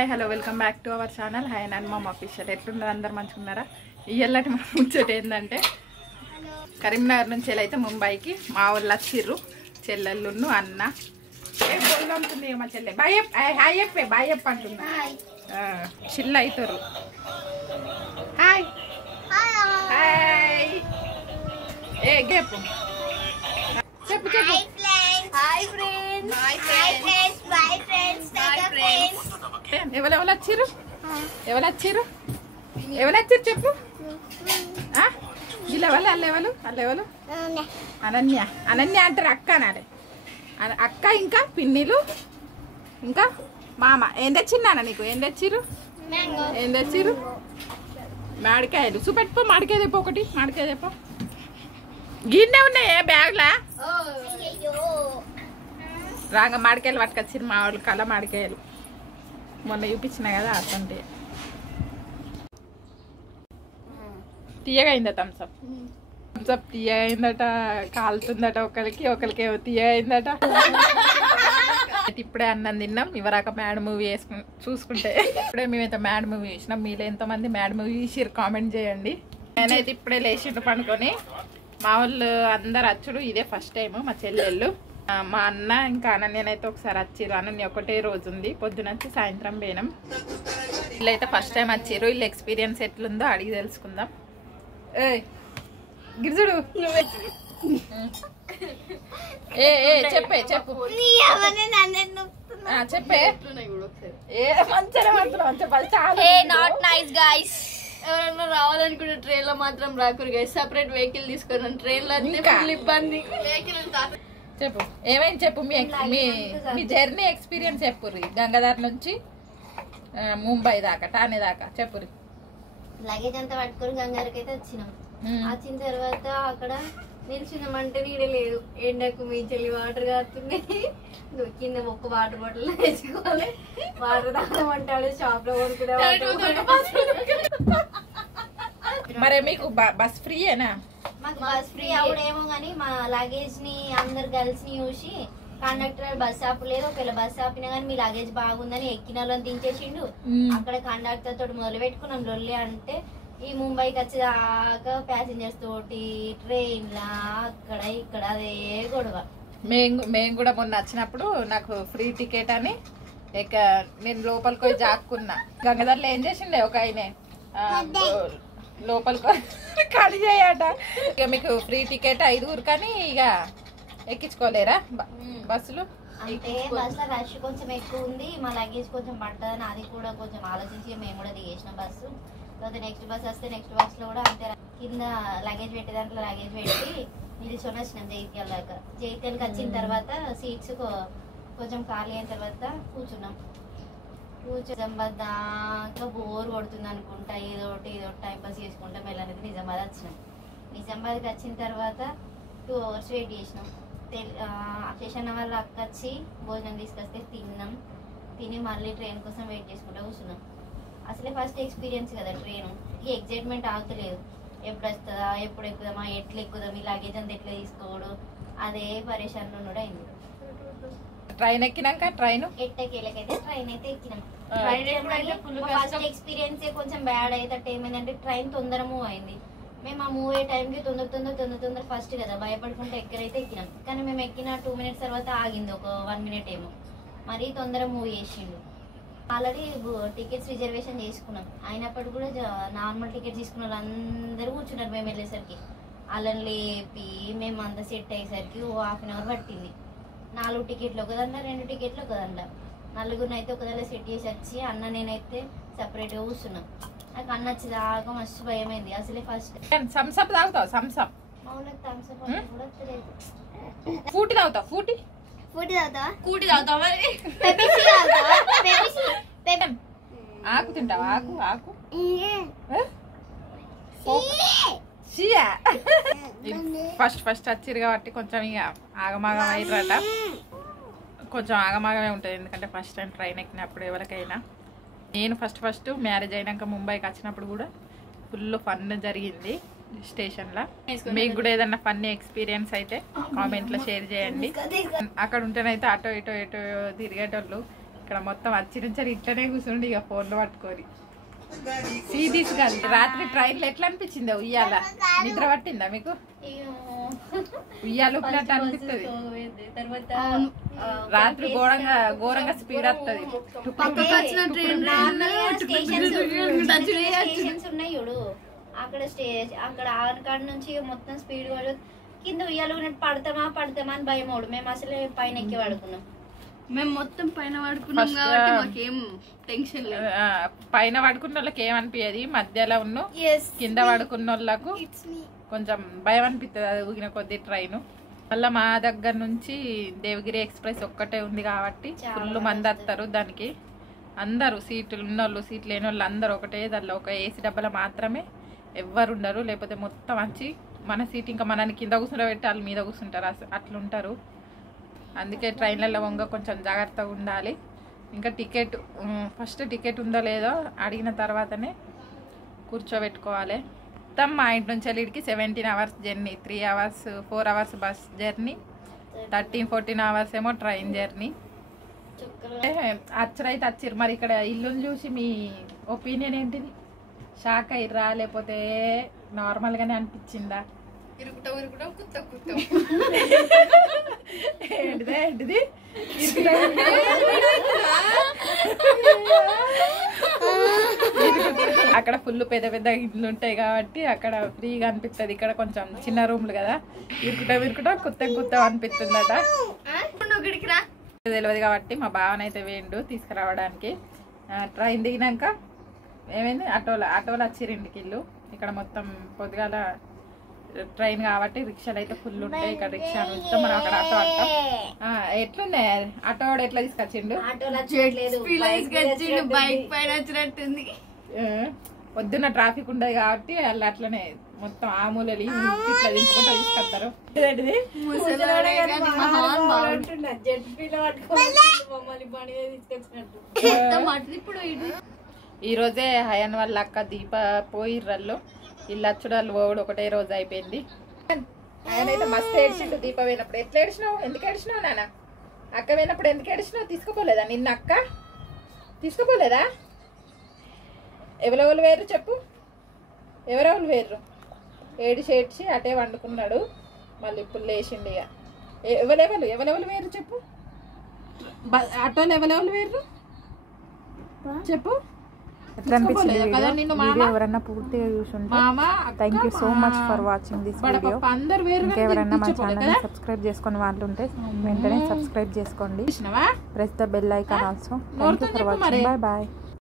Hi hello welcome back to our channel hi and mum official. ఎట్లున్నారు అందరు మంచిగున్నారా? ఇయ్యల్లటి మన ముచ్చట ఏంటంటే కరీంనగర్ నుంచి అయితే ముంబైకి మా వాళ్ళు వచ్చిర్రు, చెల్లెళ్ళును అన్న ఉంటుంది మా చెల్లె. బాయ్ హాయ్ చెప్పే, బాయ్ చెప్ప అంటున్నా. చిల్ల అవుతారు. హాయ్ హాయ్ ఏ చెప్పు చెప్పు చెప్పు. ఎవరెవరు వచ్చిర్రు చెప్పు. వీళ్ళెవరు అల్లెవరు అనన్య అంటారు. అక్క అనాలి. అక్క ఇంకా పిన్నిలు ఇంకా మామ. ఏం తెచ్చిందా నీకు? ఏం తెచ్చిర్రు? మామిడికాయలు చూపెట్టుకో. మామిడికాయ తెప్ప ఒకటి. మామిడికాయ తెప్ప. గిన్నె ఉన్నాయి బ్యాగ్లా. రాగా మామిడికాయలు పట్టుకొచ్చిర్రు మా వాళ్ళు. కళ్ళ మామిడికాయలు మొన్న చూపించిన కదా అట్లాంటి. తీయగా అయిందా థమ్స్అప్? తీయగా అయిందట, కాలుతుందట. ఒకరికి ఏమో తీయగా అయిందట. ఇప్పుడే అన్నం తిన్నాం. ఇవరాక మ్యాడ్ మూవీ చూసుకుంటే ఇప్పుడే మేమైతే మ్యాడ్ మూవీ చూసినాం. మీలో ఎంతమంది మ్యాడ్ మూవీ చూసిర్రు కామెంట్ చేయండి. నేనైతే ఇప్పుడే లేచిండు పండుకొని. మా వాళ్ళు అందరు వచ్చుడు ఇదే ఫస్ట్ టైం. మా చెల్లెళ్ళు, మా అన్న ఇంకా అనన్యనైతే ఒకసారి వచ్చిర్రు. అనన్య ఒకటే రోజు ఉంది. పొద్దునొచ్చి సాయంత్రం పోయినాం. వీళ్ళైతే ఫస్ట్ టైం వచ్చిర్రు. వీళ్ళ ఎక్స్పీరియన్స్ ఎట్లుందో అడిగి తెలుసుకుందాం. ఏ గిరిజుడు చెప్పే చెప్పు చెప్పే. ఎవరన్నా రావాలనుకుంటే ట్రైన్ లో మాత్రం రాకూరు గైస్. సెపరేట్ వెహికల్ తీసుకున్నాను. ట్రైన్ లో ఇబ్బంది. చెప్పు ఏమైంది చెప్పు. మీ జర్నీ ఎక్స్పీరియన్స్ చెప్పుర్రి. గంగాధర్ నుంచి ముంబై దాకా, ఠానే దాకా చెప్పుర్రి. లగేజ్ అంతా పట్టుకొని గంగారికి అయితే వచ్చినాం. వచ్చిన తర్వాత అక్కడ నిల్చున్నామంటే నీడే లేదు. ఎండకు మీ చెల్లి వాటర్ కాస్తున్నాయి. కింద ఒక్క వాటర్ బాటిల్ వేసుకోవాలి. వాటర్ తాగమంటాడు. షాప్ లో కొనుక్కునే. మరి మీకు బస్ ఫ్రీయేనా? మాకు బస్ ఫ్రీ అవుడేమో గానీ మా లగేజ్ ని అందరు గర్ల్స్ ని చూసి కండక్టర్ బస్ ఆపలేదు. ఒకవేళ బస్ ఆపినా గానీ మీ లగేజ్ బాగుందని ఎక్కిన వాళ్ళని దించేసిండు. అక్కడ కండక్టర్ తోటి మొదలు పెట్టుకున్నాం లొల్లి. అంటే ఈ ముంబైకి వచ్చేదాకా ప్యాసింజర్స్ తోటి ట్రైన్ లా అక్కడ ఇక్కడ అదే గొడవ. మేము కూడా మొన్న వచ్చినప్పుడు నాకు ఫ్రీ టికెట్ అని నేను లోపలికి పోయి జాక్కున్నా. గంగాధర్లో ఏం చేసిండే ఒక ఆయన లోపలికి ఖాళీ చేయట. ఇక మీకు ఫ్రీ టికెట్ 5 కానీ ఇక ఎక్కించుకోలేరా బస్సులు? అంటే బస్ రష్ కొంచెం ఎక్కువ ఉంది. మా లగేజ్ కొంచెం పట్టదని అది కూడా కొంచెం ఆలోచించి మేము కూడా దిగేసిన బస్సు. తర్వాత నెక్స్ట్ బస్ వస్తే నెక్స్ట్ బస్ లో కూడా అంతే. కింద లగేజ్ పెట్టి దాంట్లో లగేజ్ పెట్టి నిల్చొని వచ్చినాం జైత్యాల దాకా. జైత్యాలకు వచ్చిన తర్వాత సీట్స్ కొంచెం ఖాళీ అయిన తర్వాత కూర్చున్నాం. నిజామాబాద్ దాకా బోర్ కొడుతుంది అనుకుంటా. ఏదో టైం పాస్ చేసుకుంటాం. వెళ్ళనేది నిజామాబాద్ వచ్చినాం. నిజామాబాద్కి వచ్చిన తర్వాత 2 hours వెయిట్ చేసినాం. స్టేషన్ వాళ్ళు అక్క వచ్చి భోజనం తీసుకొస్తే తిన్నాం. తిని మళ్ళీ ట్రైన్ కోసం వెయిట్ చేసుకుంటూ కూర్చున్నాం. అసలే ఫస్ట్ ఎక్స్పీరియన్స్ కదా ట్రైన్. ఈ ఎగ్జైట్మెంట్ ఆగలేదు. ఎప్పుడు వస్తుందా, ఎప్పుడు ఎక్కుదామా, ఎట్లా ఎక్కుదాం, ఈ లగేజ్ అంతా ఎట్లా తీసుకోవడం, అదే పరేషాన్ కూడా అయింది. ట్రైన్ ఎక్కినాక ట్రైన్ ఎట్టకేలకైతే ట్రైన్ అయితే ఎక్కినాం. ఫస్ట్ ఎక్స్పీరియన్స్ కొంచెం బ్యాడ్ అయితే ఏమైందంటే ట్రైన్ తొందర మూవ్ అయింది. మేము ఆ మూవ్ అయ్యే టైంకి తొందర ఫస్ట్ కదా భయపడుకుంటే ఎక్కడైతే ఎక్కినాం. కానీ మేము ఎక్కిన 2 minutes తర్వాత ఆగింది. ఒక 1 minute ఏమో. మరీ తొందర మూవ్ చేసిండు. ఆల్రెడీ టికెట్స్ రిజర్వేషన్ చేసుకున్నాం. అయినప్పటికీ కూడా నార్మల్ టికెట్ తీసుకున్న వాళ్ళందరూ కూర్చున్నారు. మేము వెళ్ళేసరికి వాళ్ళని లేపి మేము అంతా సెట్ అయ్యేసరికి 1/2 hour పట్టింది. 4 టికెట్లు ఒకదండ, 2 టికెట్లు ఒకదండ. 4 అయితే ఒకదాలో సెట్ చేసి వచ్చి అన్న నేనైతే సపరేట్గా కూర్చున్నాం. నాకు అన్న వచ్చేదాకా మస్తు భయమైంది. అసలే ఫస్ట్ సంసప్ తాగుతావు? సంసప్ మౌనకు థమ్స్అప్ కూడా తెలియదు. ఫూటీ తాగుతావు? ఫూటీ ఆకు తింటావా? ఆకు ఫస్ట్ వచ్చిరు కాబట్టి కొంచెం ఇక ఆగమాగం అయ్యారట. కొంచెం ఆగమాగమే ఉంటుంది. ఎందుకంటే ఫస్ట్ టైం ట్రైన్ ఎక్కినప్పుడు ఎవరికైనా. నేను ఫస్ట్ మ్యారేజ్ అయినాక ముంబైకి వచ్చినప్పుడు కూడా ఫుల్ ఫన్ జరిగింది స్టేషన్లో. మీకు కూడా ఏదన్నా ఫన్నీ ఎక్స్పీరియన్స్ అయితే కామెంట్లో షేర్ చేయండి. అక్కడ ఉంటేనైతే అటో ఇటో తిరిగేటోళ్ళు. ఇక్కడ మొత్తం వచ్చి నుంచి ఇట్లనే కూర్చుండి ఇక ఫోన్లు పట్టుకొని సీదీస్ కాదు. రాత్రి ట్రైన్లో ఎట్లా అనిపించింది ఉయ్యాల? నిద్ర పట్టిందా మీకు? ఉయ్యాలు ఊపినట్టు అనిపిస్తుంది. రాత్రి ఘోరంగా స్పీడ్ వస్తుంది. స్టేషన్స్ ఉన్నాయి చూడు, అక్కడ ఆనకాడ నుంచి మొత్తం స్పీడ్ కింద ఉయ్యాలు పడతామా అని భయం. మేము అసలు పైన ఎక్కి పడుకున్నాం. మేము మొత్తం పైన పడుకున్నాం కాబట్టి మాకేం టెన్షన్ లేదు. పైన పడుకున్న వాళ్ళకి ఏమనిపించదు, మధ్యలో ఉన్న కింద పడుకున్న వాళ్ళకు కొంచెం భయం అనిపిస్తుంది అది ఊగిన కొద్ది ట్రైన్. మళ్ళీ మా దగ్గర నుంచి దేవగిరి ఎక్స్ప్రెస్ ఒక్కటే ఉంది కాబట్టి ఫుల్ మంది వస్తారు దానికి. అందరూ సీట్లు ఉన్నోళ్ళు సీట్లు లేని వాళ్ళు అందరూ ఒకటే దానిలో ఒక ఏసీ డబ్బాలో మాత్రమే ఎవ్వరు ఉండరు. లేకపోతే మొత్తం వచ్చి మన సీట్ ఇంకా మనని కింద కూర్చుండబెట్టి వాళ్ళు మీద కూర్చుంటారు, అట్లుంటారు. అందుకే ట్రైన్లలో వంగ కొంచెం జాగ్రత్తగా ఉండాలి. ఇంకా టికెట్ ఫస్ట్ టికెట్ ఉందో లేదో అడిగిన తర్వాతనే కూర్చోబెట్టుకోవాలి. మొత్తం మా ఇంటి నుంచి వెళ్ళిడికి 17 hours journey, 3 hours 4 hours bus journey, 13-14 hours ఏమో ట్రైన్ జర్నీ. అచ్చరైతే వచ్చిర్రు. మరి ఇక్కడ ఇల్లుని చూసి మీ ఒపీనియన్ ఏంటిది? షాక్ అయ్యిర్రా లేకపోతే నార్మల్గానే అనిపించిందా? ఏంటిది అక్కడ ఫుల్ పెద్ద పెద్ద ఇల్లు ఉంటాయి కాబట్టి అక్కడ ఫ్రీగా అనిపిస్తుంది. ఇక్కడ కొంచెం చిన్న రూమ్లు కదా, ఇరుకుటా కుత్త అనిపిస్తుందట. తెలియదు కాబట్టి మా బావనైతే వేయండు తీసుకురావడానికి. ట్రైన్ దిగినాక ఏమైంది, ఆటోలో వచ్చిర్రు ఇంటికి ఇల్లు. ఇక్కడ మొత్తం పొద్దుగాల ట్రైన్ కాబట్టి రిక్షాలు అయితే ఫుల్ ఉంటాయి. ఇక్కడ రిక్షా ఇస్తాం మనం, అక్కడ ఆటో అంటాం. ఎట్లున్నాయి ఆటో వాడు ఎట్లా తీసుకొచ్చిండు? బైక్ పైన వచ్చినట్టుంది. పొద్దున్న ట్రాఫిక్ ఉండదు కాబట్టి వాళ్ళు అట్లనే మొత్తం ఆ మూలలు ఇట్లా దింపుకుంటూ తీసుకొస్తారు. ఈ రోజే హయాన్ వాళ్ళ అక్క దీప పోయిర్రల్లో ఇల్లు అచ్చుడాలు పోవుడు ఒకటే రోజు అయిపోయింది. ఆయన అయితే మస్తు ఏడ్చిండు దీప పోయినప్పుడు. ఎట్లా ఏడిచినావు? ఎందుకు ఏడిచినావు నాన్న? అక్క పోయినప్పుడు ఎందుకు ఏడిచినావు? తీసుకుపోలేదా నిన్న అక్క? తీసుకుపోలేదా? ఎవరెవరు వేరు చెప్పు, ఎవరెవరు వేరు? ఏడిచి అటే వండుకున్నాడు. మళ్ళీ ఇప్పుడు లేచిండు. ఇక ఎవరెవరు వేరు చెప్పు, ఆటోలు ఎవరెవరు వేరు చెప్పు. ఎవరన్నా పూర్తిగా చూసుంటే thank you so much for watching this video. ఇంకెవరన్నా మా ఛానల్ సబ్స్క్రైబ్ చేసుకుని వాళ్ళు ఉంటే వెంటనే సబ్స్క్రైబ్ చేసుకోండి. Press the bell icon also. Thank you for watching. Bye bye.